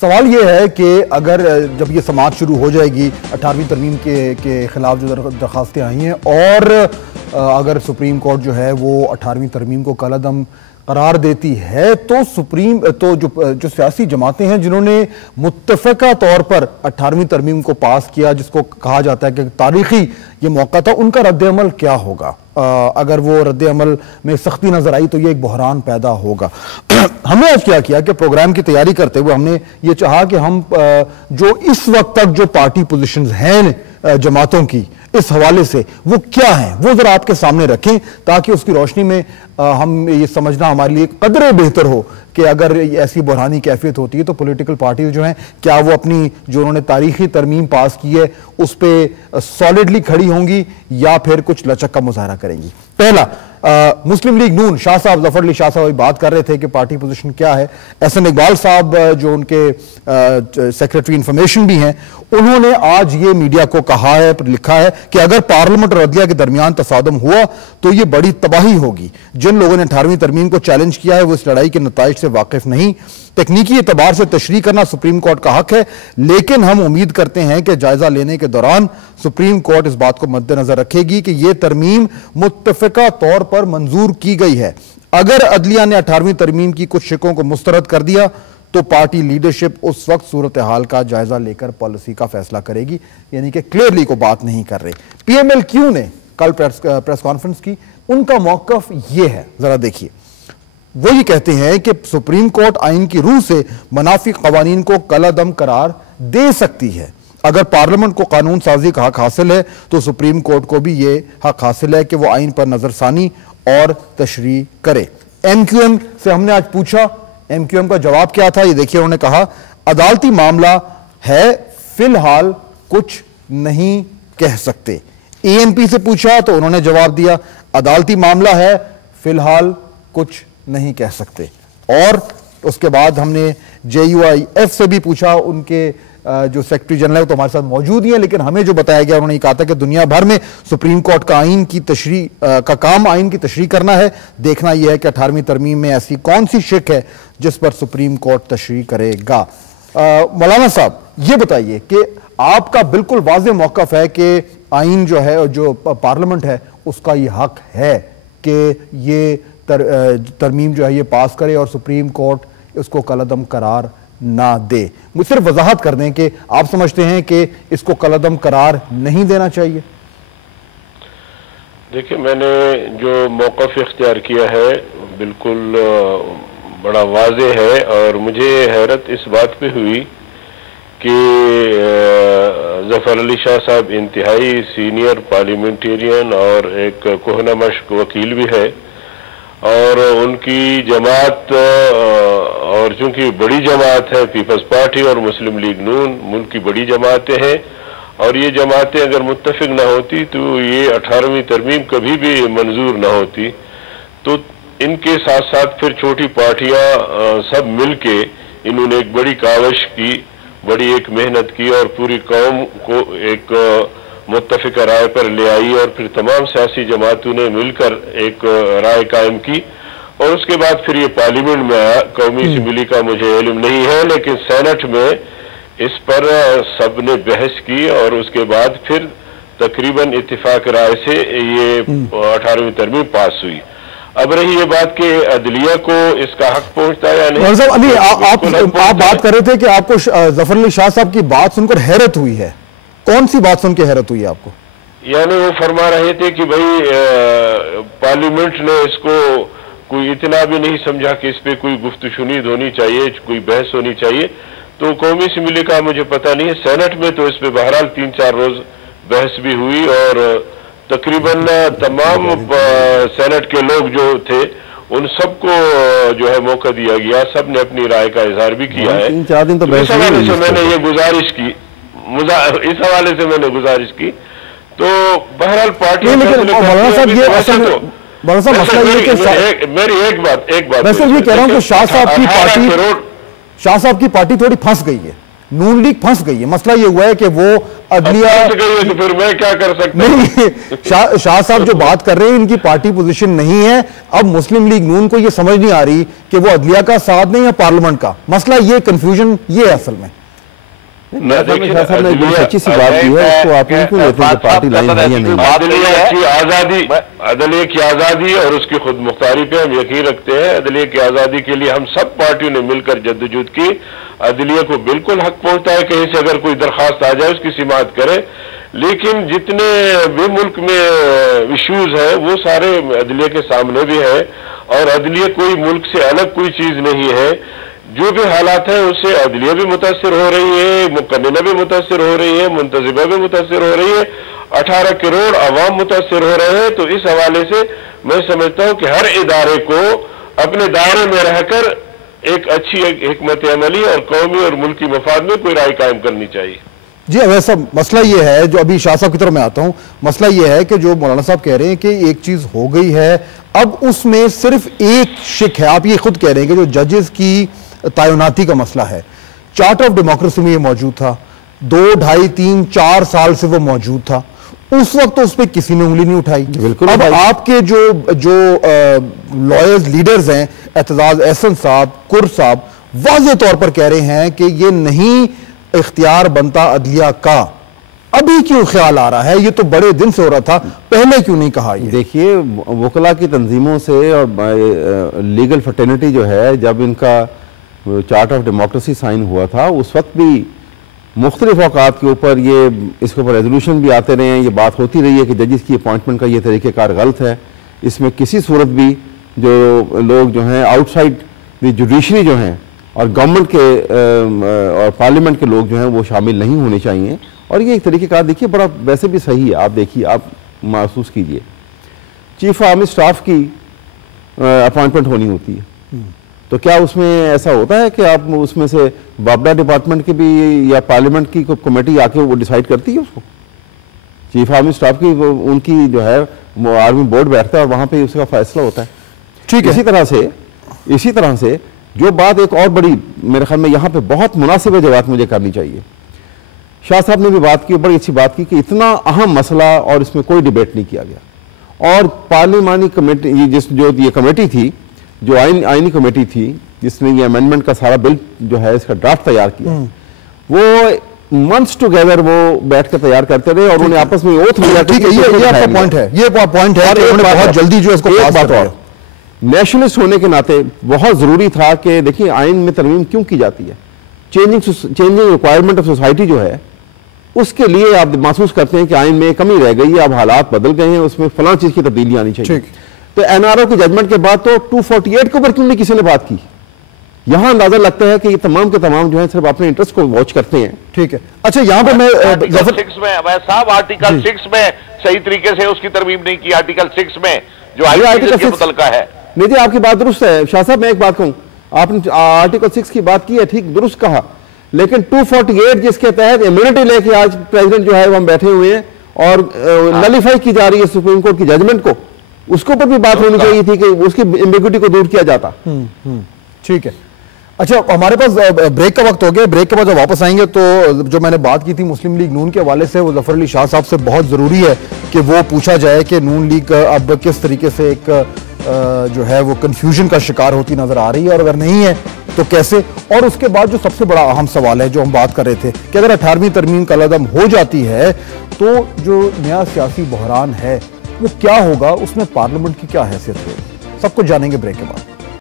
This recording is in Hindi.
सवाल ये है कि अगर जब ये समाअत शुरू हो जाएगी 18वीं तरमीम के खिलाफ जो दरख्वास्तें आई हैं और अगर सुप्रीम कोर्ट जो है वो 18वीं तरमीम को कलअदम करार देती है तो जो सियासी जमातें हैं जिन्होंने मुत्तफ़क़ा तौर पर 18वीं तरमीम को पास किया, जिसको कहा जाता है कि तारीखी ये मौका था, उनका रद्द-ए-अमल क्या होगा? अगर वो रद्द-ए-अमल में सख्ती नजर आई तो ये एक बहरान पैदा होगा। हमने आज क्या किया कि प्रोग्राम की तैयारी करते हुए हमने ये चाहा कि हम जो इस वक्त तक जो पार्टी पोजीशंस हैं जमातों की इस हवाले से वो क्या हैं वो जरा आपके सामने रखें, ताकि उसकी रोशनी में हम ये समझना हमारे लिए कदरे बेहतर हो कि अगर ऐसी बुरहानी कैफियत होती है तो पॉलिटिकल पार्टीज जो हैं क्या वो अपनी जो उन्होंने तारीखी तरमीम पास की है उस पर सॉलिडली खड़ी होंगी या फिर कुछ लचक का मुजाहरा करेंगी। पहला, मुस्लिम लीग नून शाह साहब, जफर अली शाह साहब बात कर रहे थे कि पार्टी पोजीशन क्या है। एहसन इकबाल साहब जो उनके सेक्रेटरी इंफॉर्मेशन भी हैं, उन्होंने आज ये मीडिया को कहा है, लिखा है कि अगर पार्लियामेंट और अदलिया के दरमियान तसादम हुआ तो ये बड़ी तबाही होगी। जिन लोगों ने 18वीं तरमीम को चैलेंज किया है वो इस लड़ाई के नताइज से वाकिफ नहीं। तकनीकी एतबार से तशरीह करना सुप्रीम कोर्ट का हक है, लेकिन हम उम्मीद करते हैं कि जायजा लेने के दौरान सुप्रीम कोर्ट इस बात को मद्देनजर रखेगी कि यह तरमीम मुत्तफ़िका तौर पर मंजूर की गई है। अगर अदलिया ने 18वीं तरमीम की कुछ शिकों को मुस्तरद कर दिया तो पार्टी लीडरशिप उस वक्त सूरत हाल का जायजा लेकर पॉलिसी का फैसला करेगी। यानी कि क्लियरली को बात नहीं कर रहे। PMLQ ने कल प्रेस कॉन्फ्रेंस की, उनका मौकफ ये है, जरा देखिए। वो ये कहते हैं कि सुप्रीम कोर्ट आइन की रूह से मनाफी कवानीन को कलअदम करार दे सकती है। अगर पार्लियामेंट को कानून साजी का हक हासिल है तो सुप्रीम कोर्ट को भी ये हक हासिल है कि वो आइन पर नजरसानी और तशरीह करे। MQM से हमने आज पूछा, MQM का जवाब क्या था, ये देखिए। उन्होंने कहा अदालती मामला है, फिलहाल कुछ नहीं कह सकते। ANP से पूछा तो उन्होंने जवाब दिया अदालती मामला है, फिलहाल कुछ नहीं कह सकते। और उसके बाद हमने JUIF से भी पूछा, उनके जो सेक्रेटरी जनरल है वो तो हमारे साथ मौजूद ही है, लेकिन हमें जो बताया गया उन्होंने कहा था कि दुनिया भर में सुप्रीम कोर्ट का आइन की तशरीह का काम आइन की तशरीह करना है। देखना यह है कि 18वीं तरमीम में ऐसी कौन सी शिक है जिस पर सुप्रीम कोर्ट तशरीह करेगा। मौलाना साहब ये बताइए कि आपका बिल्कुल वाज़ेह मौक़िफ़ है कि आइन जो है, जो पार्लियामेंट है, उसका ये हक है कि ये तरमीम जो है ये पास करे और सुप्रीम कोर्ट उसको कलअदम करार ना दे। मुझे सिर्फ वजाहत कर दें कि आप समझते हैं कि इसको कलअदम करार नहीं देना चाहिए? देखिए, मैंने जो मौक़िफ़ इख्तियार किया है बिल्कुल बड़ा वाज़ेह है, और मुझे हैरत इस बात पे हुई कि जफर अली शाह साहब इंतहाई सीनियर पार्लियामेंटेरियन और एक कोहना मश्क वकील भी है, और उनकी जमात, और चूंकि बड़ी जमात है पीपल्स पार्टी और मुस्लिम लीग नून, मुल्क की बड़ी जमातें हैं, और ये जमातें अगर मुत्तफिक ना होती तो ये 18वीं तरमीम कभी भी मंजूर ना होती। तो इनके साथ साथ फिर छोटी पार्टियां सब मिलके इन्होंने एक बड़ी काविश की, बड़ी एक मेहनत की और पूरी कौम को एक मुत्तफिका राय पर ले आई, और फिर तमाम सियासी जमातों ने मिलकर एक राय कायम की, और उसके बाद फिर ये पार्लियामेंट में आया। कौमी असम्बली का मुझे इल्म नहीं है, लेकिन सेनेट में इस पर सब ने बहस की और उसके बाद फिर तकरीबन इत्तिफाक राय से ये 18वीं तरमीम पास हुई। अब रही ये बात कि अदलिया को इसका हक पहुंचता है या नहीं। अभी आप बात कर रहे थे कि आपको जफर अली शाह साहब की बात सुनकर हैरत हुई है। कौन सी बात सुन के हैरत हुई है आपको? यानी वो फरमा रहे थे कि भाई पार्लियामेंट ने इसको कोई इतना भी नहीं समझा कि इस पे कोई गुफ्तशुनीद होनी चाहिए, कोई बहस होनी चाहिए। तो कौमी असम्बली का मुझे पता नहीं है, सेनेट में तो इस पे बहरहाल 3-4 रोज बहस भी हुई, और तकरीबन तमाम सेनेट के लोग जो थे उन सबको जो है मौका दिया गया, सब ने अपनी राय का इजहार भी किया है। 3-4 दिन तो इस हवाले से मैंने ये गुजारिश की, इस हवाले से मैंने गुजारिश की। तो बहरहाल पार्टी मसला ये मेरी एक बात वैसे ये कह रहा हूँ कि शाह साहब की पार्टी थोड़ी फंस गई है, नून लीग फंस गई है। मसला ये हुआ है कि वो अदलिया तो फिर मैं क्या कर सकता हूं? नहीं, शाह साहब जो बात कर रहे हैं इनकी पार्टी पोजीशन नहीं है। अब मुस्लिम लीग नून को ये समझ नहीं आ रही कि वो अदलिया का साथ नहीं या पार्लियामेंट का मसला, ये कंफ्यूजन ये है असल में। साहब ने जो सच्ची सी बात की है उसको आप क्यों लेते हैं पार्टी लाइन है या नहीं? अदलिया की आज़ादी और उसकी खुद मुख्तारी पे हम यकीन रखते हैं। अदलिया की आज़ादी के लिए हम सब पार्टियों ने मिलकर जद्दोजहद की। अदलिया को बिल्कुल हक पहुंचता है कहीं से अगर कोई दरखास्त आ जाए उसकी समाअत करे, लेकिन जितने भी मुल्क में इश्यूज हैं वो सारे अदलिया के सामने भी है और अदलिया कोई मुल्क से अलग कोई चीज नहीं है। जो भी हालात हैं उससे अदलिया भी मुतासिर हो रही है, मुकम्मिला भी मुतासिर हो रही है, मुंतजिबा भी मुतासिर हो रही है, 18 करोड़ अवाम मुतासिर हो रहे हैं। तो इस हवाले से मैं समझता हूं कि हर इदारे को अपने दायरे में रहकर एक अच्छी हिकमत अमली और कौमी और मुल्की मफाद में कोई राय कायम करनी चाहिए। जी वैसा मसला ये है, जो अभी शाह साहब की तरफ मैं आता हूं, मसला ये है कि जो मौलाना साहब कह रहे हैं कि एक चीज हो गई है, अब उसमें सिर्फ एक शिक है। आप ये खुद कह रहे हैं कि जो जजेस की तैनाती का मसला है, चार्टर ऑफ डेमोक्रेसी में ये मौजूद था, 2, 2.5, 3, 4 साल से वो मौजूद था। उस वक्त तो उस पर किसी ने उंगली नहीं उठाई। बिल्कुल। अब आपके जो लॉयर्स लीडर्स हैं, एतजाज एहसन साहब, कुर साहब, वाज़ेह तौर पर कह रहे हैं कि ये नहीं इख्तियार बनता अदलिया का। अभी क्यों ख्याल आ रहा है? ये तो बड़े दिन से हो रहा था, पहले क्यों नहीं कहा? ये देखिए, वकला की तंजीमों से और लीगल फर्टेनिटी जो है, जब इनका चार्टर ऑफ डेमोक्रेसी साइन हुआ था उस वक्त भी मुख्तलिफ औकात के ऊपर इसके ऊपर रेजोल्यूशन भी आते रहे हैं। ये बात होती रही है कि जजेस की अपॉइंटमेंट का ये तरीक़ेकार गलत है। इसमें किसी सूरत भी जो लोग जो हैं आउटसाइड द जुडिशरी जो हैं और गवर्नमेंट के और पार्लियामेंट के लोग जो हैं वो शामिल नहीं होने चाहिए। और ये एक तरीक़ेकार देखिए बड़ा वैसे भी सही है। आप देखिए, आप महसूस कीजिए, चीफ आर्मी स्टाफ की अपॉइंटमेंट होनी होती है, तो क्या उसमें ऐसा होता है कि आप उसमें से बाबडा डिपार्टमेंट की भी या पार्लियामेंट की कमेटी आके वो डिसाइड करती है उसको? चीफ आर्मी स्टाफ की उनकी जो है आर्मी बोर्ड बैठता है और वहां पे उसका फैसला होता है। ठीक है। इसी तरह से जो बात एक और बड़ी मेरे ख्याल में यहाँ पे बहुत मुनासिब है जो बात मुझे करनी चाहिए, शाह साहब ने भी बात की, बड़ी अच्छी बात की कि इतना अहम मसला और इसमें कोई डिबेट नहीं किया गया। और पार्लियामानी कमेटी ये कमेटी थी, जो आईनी कमेटी थी जिसने ये अमेंडमेंट का सारा बिल जो है इसका ड्राफ्ट तैयार किया, वो मंथ्स टुगेदर वो बैठ कर तैयार करते रहे और उन्हें आपस में ओथ लिया। ठीक है, ये आपका पॉइंट है, ये पॉइंट है कि उन्होंने बहुत जल्दी जो इसको पास कर दिया। नेशनलिस्ट होने के नाते बहुत जरूरी था कि देखिए आइन में तरमीम क्यों की जाती है, चेंजिंग रिक्वायरमेंट ऑफ सोसाइटी जो है उसके लिए आप महसूस करते हैं कि आइन में कमी रह गई है, अब हालात बदल गए हैं, उसमें फलां चीज की तब्दीली आनी चाहिए। तो एनआरओ की जजमेंट के बाद तो 248 के ऊपर क्यों नहीं किसी ने बात की? यहां अंदाजा लगता है कि ये तमाम के तमाम जो है सिर्फ अपने इंटरेस्ट को वॉच करते हैं। ठीक है, अच्छा यहां पे मैं आर्टिकल 6 में सही तरीके से उसकी तरमीम नहीं की। आर्टिकल 6 में जो आर्टिकल के मुतल्लिका है। नहीं जी, आपकी बात दुरुस्त है शाह साहब। मैं एक बात कहूं, आपने आर्टिकल 6 की बात की है, ठीक दुरुस्त कहा, लेकिन 248 जिसके तहत इम्यूनिटी लेके आज प्रेसिडेंट जो है वो हम बैठे हुए हैं और नलीफाई की जा रही है सुप्रीम कोर्ट की जजमेंट को, उसके ऊपर भी बात होनी चाहिए थी कि उसकी एम्बिग्युइटी को दूर किया जाता। ठीक है, अच्छा हमारे पास ब्रेक का वक्त हो गया। ब्रेक के बाद जब वापस आएंगे तो जो मैंने बात की थी मुस्लिम लीग नून के हवाले से, वो ज़फ़र अली शाह साहब से बहुत ज़रूरी है कि वो पूछा जाए कि नून लीग अब किस तरीके से एक जो है वो कन्फ्यूजन का शिकार होती नजर आ रही है, और अगर नहीं है तो कैसे। और उसके बाद जो सबसे बड़ा अहम सवाल है जो हम बात कर रहे थे कि अगर 18वीं तरमीम कलअदम हो जाती है तो जो नया सियासी बहरान है वो क्या होगा, उसमें पार्लियामेंट की क्या हैसियत होगी, सब कुछ जानेंगे ब्रेक के बाद।